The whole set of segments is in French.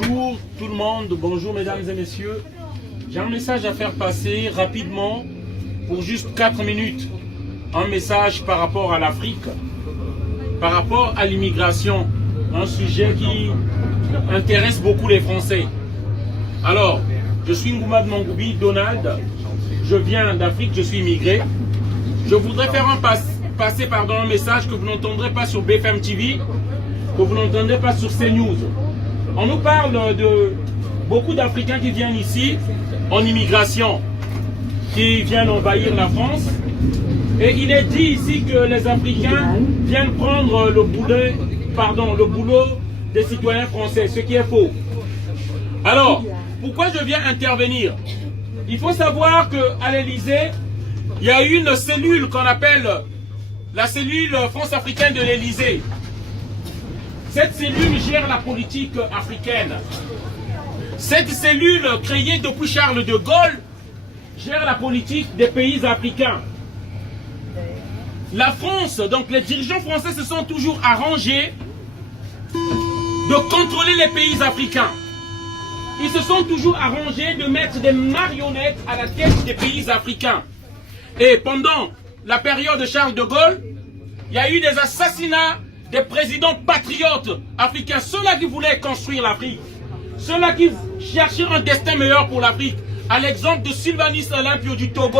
Bonjour tout le monde, bonjour mesdames et messieurs. J'ai un message à faire passer rapidement pour juste 4 minutes. Un message par rapport à l'Afrique, par rapport à l'immigration, un sujet qui intéresse beaucoup les Français. Alors, je suis Ngouma de Mangoubi, Donald, je viens d'Afrique, je suis immigré. Je voudrais faire passer un message que vous n'entendrez pas sur BFM TV, que vous n'entendrez pas sur CNews. On nous parle de beaucoup d'Africains qui viennent ici en immigration, qui viennent envahir la France. Et il est dit ici que les Africains viennent prendre le boulot des citoyens français, ce qui est faux. Alors, pourquoi je viens intervenir? Il faut savoir qu'à l'Élysée, il y a une cellule qu'on appelle la cellule France-africaine de l'Élysée. Cette cellule gère la politique africaine. Cette cellule, créée depuis Charles de Gaulle, gère la politique des pays africains. La France, donc les dirigeants français se sont toujours arrangés de contrôler les pays africains. Ils se sont toujours arrangés de mettre des marionnettes à la tête des pays africains. Et pendant la période de Charles de Gaulle, il y a eu des assassinats des présidents patriotes africains, ceux-là qui voulaient construire l'Afrique, ceux-là qui cherchaient un destin meilleur pour l'Afrique. À l'exemple de Sylvanus Olympio du Togo,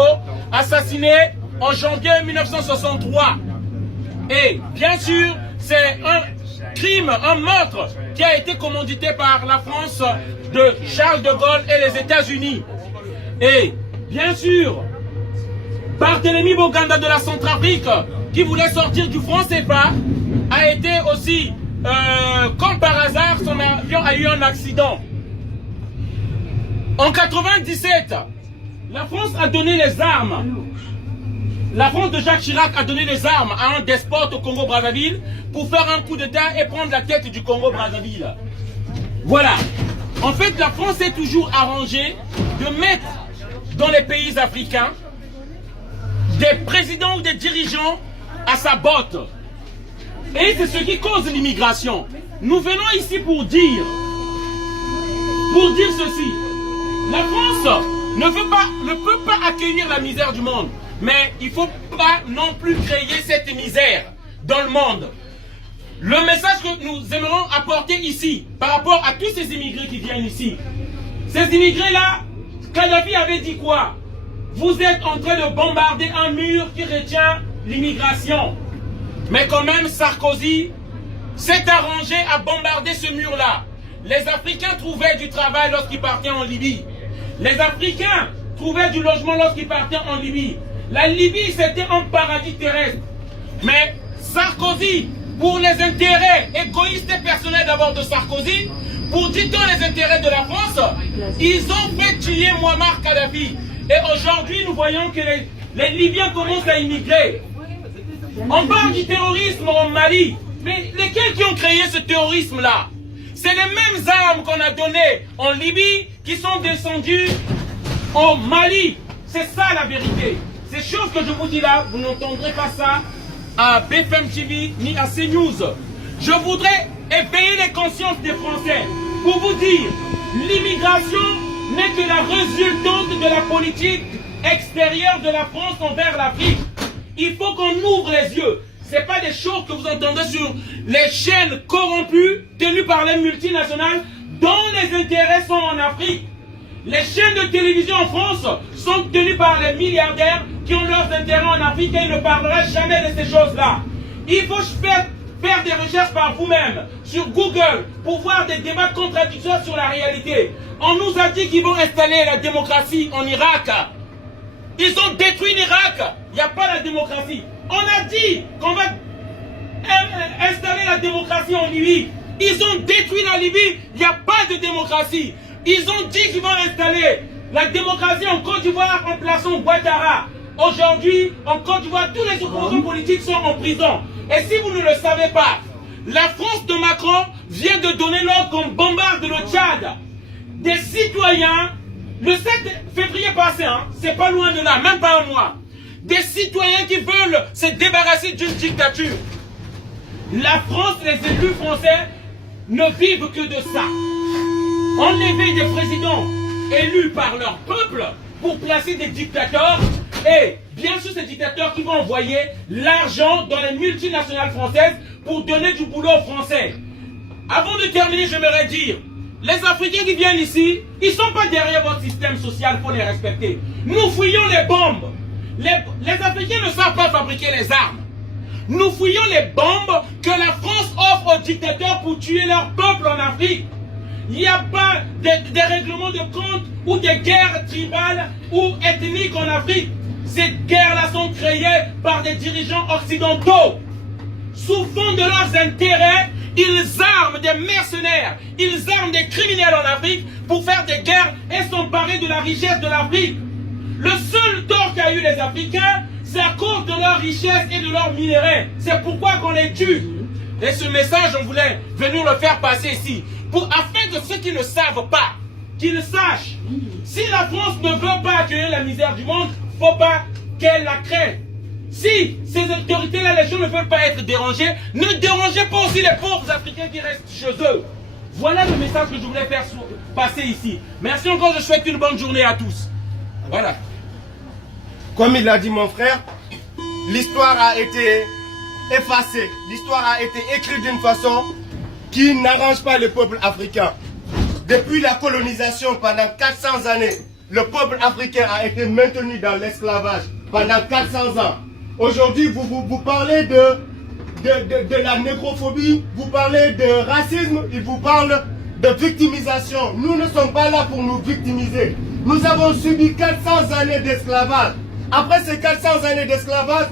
assassiné en janvier 1963. Et bien sûr, c'est un crime, un meurtre qui a été commandité par la France de Charles de Gaulle et les États-Unis. Et bien sûr, Barthélemy Boganda de la Centrafrique, qui voulait sortir du franc CFA, a été aussi, comme par hasard, son avion a eu un accident. En 97, la France a donné les armes. La France de Jacques Chirac a donné les armes à un despote au Congo-Brazzaville pour faire un coup d'État et prendre la tête du Congo-Brazzaville. Voilà. En fait, la France est toujours arrangée de mettre dans les pays africains des présidents ou des dirigeants à sa botte. Et c'est ce qui cause l'immigration. Nous venons ici pour dire ceci. La France ne peut pas accueillir la misère du monde. Mais il ne faut pas non plus créer cette misère dans le monde. Le message que nous aimerons apporter ici, par rapport à tous ces immigrés qui viennent ici. Ces immigrés-là, Kadhafi avait dit quoi? Vous êtes en train de bombarder un mur qui retient l'immigration. Mais quand même, Sarkozy s'est arrangé à bombarder ce mur-là. Les Africains trouvaient du travail lorsqu'ils partaient en Libye. Les Africains trouvaient du logement lorsqu'ils partaient en Libye. La Libye, c'était un paradis terrestre. Mais Sarkozy, pour les intérêts égoïstes et personnels d'abord de Sarkozy, pour dit-on les intérêts de la France, ils ont fait tuer Muammar Kadhafi. Et aujourd'hui, nous voyons que les Libyens commencent à immigrer. On parle du terrorisme en Mali. Mais lesquels qui ont créé ce terrorisme-là? C'est les mêmes armes qu'on a données en Libye qui sont descendues en Mali. C'est ça la vérité. Ces choses que je vous dis là, vous n'entendrez pas ça à BFM TV ni à CNews. Je voudrais éveiller les consciences des Français pour vous dire, l'immigration n'est que la résultante de la politique extérieure de la France envers l'Afrique. Il faut qu'on ouvre les yeux. Ce n'est pas des choses que vous entendez sur les chaînes corrompues tenues par les multinationales dont les intérêts sont en Afrique. Les chaînes de télévision en France sont tenues par les milliardaires qui ont leurs intérêts en Afrique et ils ne parleraient jamais de ces choses-là. Il faut faire des recherches par vous-même sur Google pour voir des débats contradictoires sur la réalité. On nous a dit qu'ils vont installer la démocratie en Irak. Ils ont détruit l'Irak. Il n'y a pas la démocratie. On a dit qu'on va installer la démocratie en Libye. Ils ont détruit la Libye. Il n'y a pas de démocratie. Ils ont dit qu'ils vont installer la démocratie en Côte d'Ivoire en plaçant Ouattara. Aujourd'hui, en Côte d'Ivoire, tous les opposants politiques sont en prison. Et si vous ne le savez pas, la France de Macron vient de donner l'ordre qu'on bombarde le Tchad. Des citoyens, le 7 février passé, c'est pas loin de là, même pas un mois. Des citoyens qui veulent se débarrasser d'une dictature. La France, les élus français ne vivent que de ça. enlever des présidents élus par leur peuple pour placer des dictateurs et bien sûr ces dictateurs qui vont envoyer l'argent dans les multinationales françaises pour donner du boulot aux Français. Avant de terminer, j'aimerais dire, les Africains qui viennent ici, ils ne sont pas derrière votre système social pour les respecter. Nous fouillons les bombes. Les Africains ne savent pas fabriquer les armes. Nous fouillons les bombes que la France offre aux dictateurs pour tuer leur peuple en Afrique. Il n'y a pas des règlements de compte ou des guerres tribales ou ethniques en Afrique. Ces guerres-là sont créées par des dirigeants occidentaux. Sous fond de leurs intérêts, ils arment des mercenaires, ils arment des criminels en Afrique pour faire des guerres et s'emparer de la richesse de l'Afrique. Le seul tort qu'a eu les Africains, c'est à cause de leur richesse et de leurs minéraux. C'est pourquoi qu'on les tue. Et ce message, on voulait venir le faire passer ici. Afin que ceux qui ne savent pas, qu'ils sachent. Si la France ne veut pas accueillir la misère du monde, il ne faut pas qu'elle la crée. Si ces autorités-là, les gens ne veulent pas être dérangés, ne dérangez pas aussi les pauvres Africains qui restent chez eux. Voilà le message que je voulais faire passer ici. Merci encore, je souhaite une bonne journée à tous. Voilà. Comme il a dit mon frère, l'histoire a été effacée. L'histoire a été écrite d'une façon qui n'arrange pas le peuple africain. Depuis la colonisation pendant 400 années, le peuple africain a été maintenu dans l'esclavage pendant 400 ans. Aujourd'hui, vous parlez de la négrophobie, vous parlez de racisme, il vous parle de victimisation. Nous ne sommes pas là pour nous victimiser. Nous avons subi 400 années d'esclavage. Après ces 400 années d'esclavage,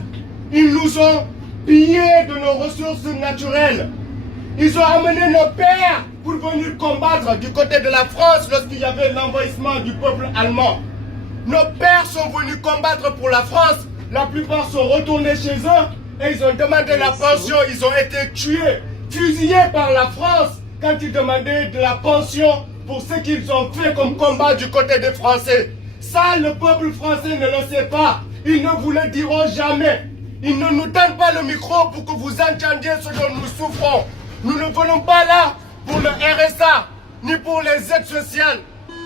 ils nous ont pillé de nos ressources naturelles. Ils ont amené nos pères pour venir combattre du côté de la France lorsqu'il y avait l'envahissement du peuple allemand. Nos pères sont venus combattre pour la France. La plupart sont retournés chez eux et ils ont demandé la pension. Ils ont été tués, fusillés par la France quand ils demandaient de la pension pour ce qu'ils ont fait comme combat du côté des Français. Ça, le peuple français ne le sait pas. Ils ne vous le diront jamais. Ils ne nous donnent pas le micro pour que vous entendiez ce dont nous souffrons. Nous ne venons pas là pour le RSA, ni pour les aides sociales,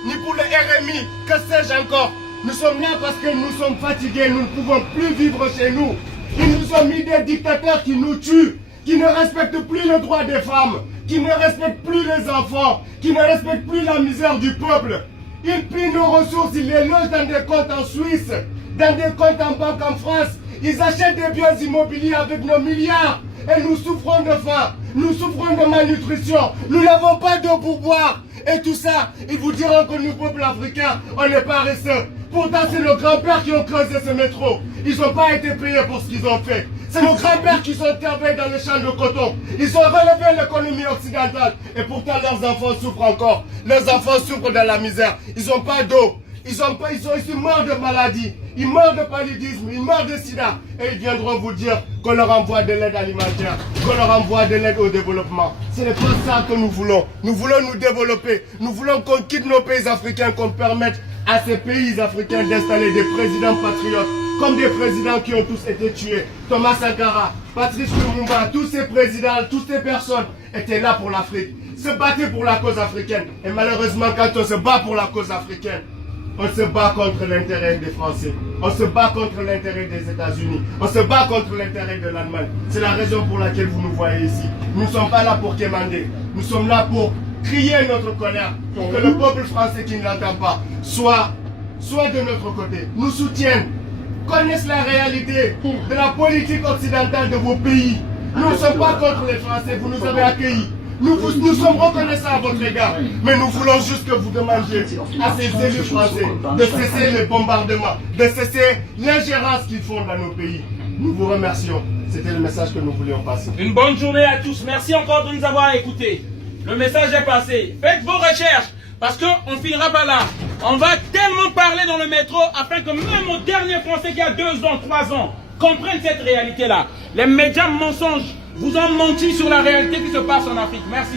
ni pour le RMI, que sais-je encore. Nous sommes là parce que nous sommes fatigués, nous ne pouvons plus vivre chez nous. Ils nous ont mis des dictateurs qui nous tuent, qui ne respectent plus les droits des femmes, qui ne respectent plus les enfants, qui ne respectent plus la misère du peuple. Ils pillent nos ressources, ils les logent dans des comptes en Suisse, dans des comptes en banque en France. Ils achètent des biens immobiliers avec nos milliards. Et nous souffrons de faim, nous souffrons de malnutrition, nous n'avons pas d'eau pour boire. Et tout ça, ils vous diront que nous, peuple africain, on est paresseux. Pourtant, c'est nos grands-pères qui ont creusé ce métro. Ils n'ont pas été payés pour ce qu'ils ont fait. C'est nos grands-pères qui sont travaillés dans les champs de coton. Ils ont relevé l'économie occidentale. Et pourtant, leurs enfants souffrent encore. Leurs enfants souffrent de la misère. Ils n'ont pas d'eau. Ils sont morts de maladie. Ils meurent de paludisme. Ils meurent de sida. Et ils viendront vous dire qu'on leur envoie de l'aide alimentaire, qu'on leur envoie de l'aide au développement. Ce n'est pas ça que nous voulons. Nous voulons nous développer. Nous voulons qu'on quitte nos pays africains, qu'on permette à ces pays africains d'installer des présidents patriotes, comme des présidents qui ont tous été tués. Thomas Sankara, Patrice Lumumba, tous ces présidents, toutes ces personnes étaient là pour l'Afrique, se battaient pour la cause africaine. Et malheureusement, quand on se bat pour la cause africaine, on se bat contre l'intérêt des Français. On se bat contre l'intérêt des États-Unis. On se bat contre l'intérêt de l'Allemagne. C'est la raison pour laquelle vous nous voyez ici. Nous ne sommes pas là pour quémander. Nous sommes là pour crier notre colère. Pour que le peuple français qui ne l'entend pas soit de notre côté. Nous soutiennent. Connaissent la réalité de la politique occidentale de vos pays. Nous ne sommes pas contre les Français. Vous nous avez accueillis. Nous sommes reconnaissants à votre égard, mais nous voulons juste que vous demandiez à ces élus français de cesser les bombardements, de cesser l'ingérence qu'ils font dans nos pays. Nous vous remercions. C'était le message que nous voulions passer. Une bonne journée à tous. Merci encore de nous avoir écoutés. Le message est passé. Faites vos recherches, parce qu'on ne finira pas là. On va tellement parler dans le métro afin que même aux derniers Français qui a 2 ans, 3 ans, comprennent cette réalité-là. Les médias mensonges vous ont menti sur la réalité qui se passe en Afrique. Merci.